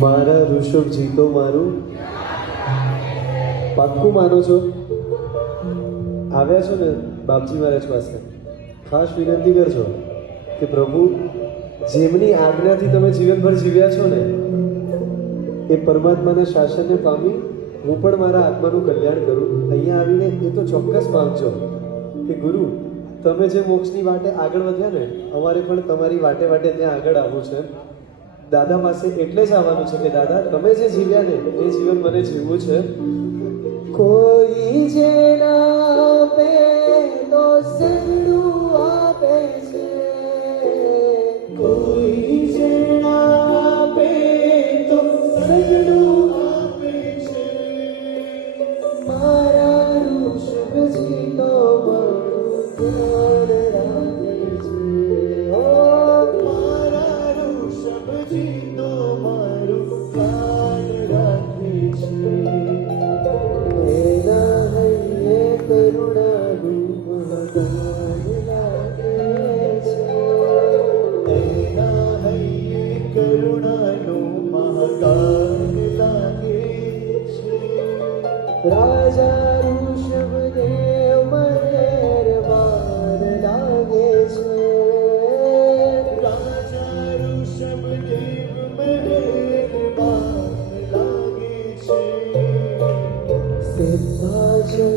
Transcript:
મારા ઋષભજી તો મારું પાક્કું માનો છો? આવ્યા છો ને બાપજી મહારાજ પાસે, ખાસ વિનંતી કરજો કે પ્રભુ જેમની આજ્ઞાથી તમે જીવનભર જીવ્યા છો ને એ પરમાત્માના શાસનને પામી હું પણ મારા આત્માનું કલ્યાણ કરું. અહીંયા આવીને એ તો ચોક્કસ માંગજો કે ગુરુ તમે જે મોક્ષની વાટે આગળ વધ્યા ને અમારે પણ તમારી વાટે વાટે ત્યાં આગળ આવવું છે. દાદા પાસે એટલે જ આવવાનું છે કે દાદા તમે જે જીવ્યા ને એ જીવન મને જીવવું છે. કોઈ જેના આપે તો સગડું આપે છે, કોઈ જેના આપે તો સગડું આપે છે. મારા ઋષભજી તો મારું રાખે છે. ઓ મારા ઋષભજી તો મારું કાન રાખે છે. રાજા ઋષભદેવ મહેરબાન લાગે છે. રાજા ઋષભદેવ મહેરબાન લાગે છે. સિદ્ધાચલ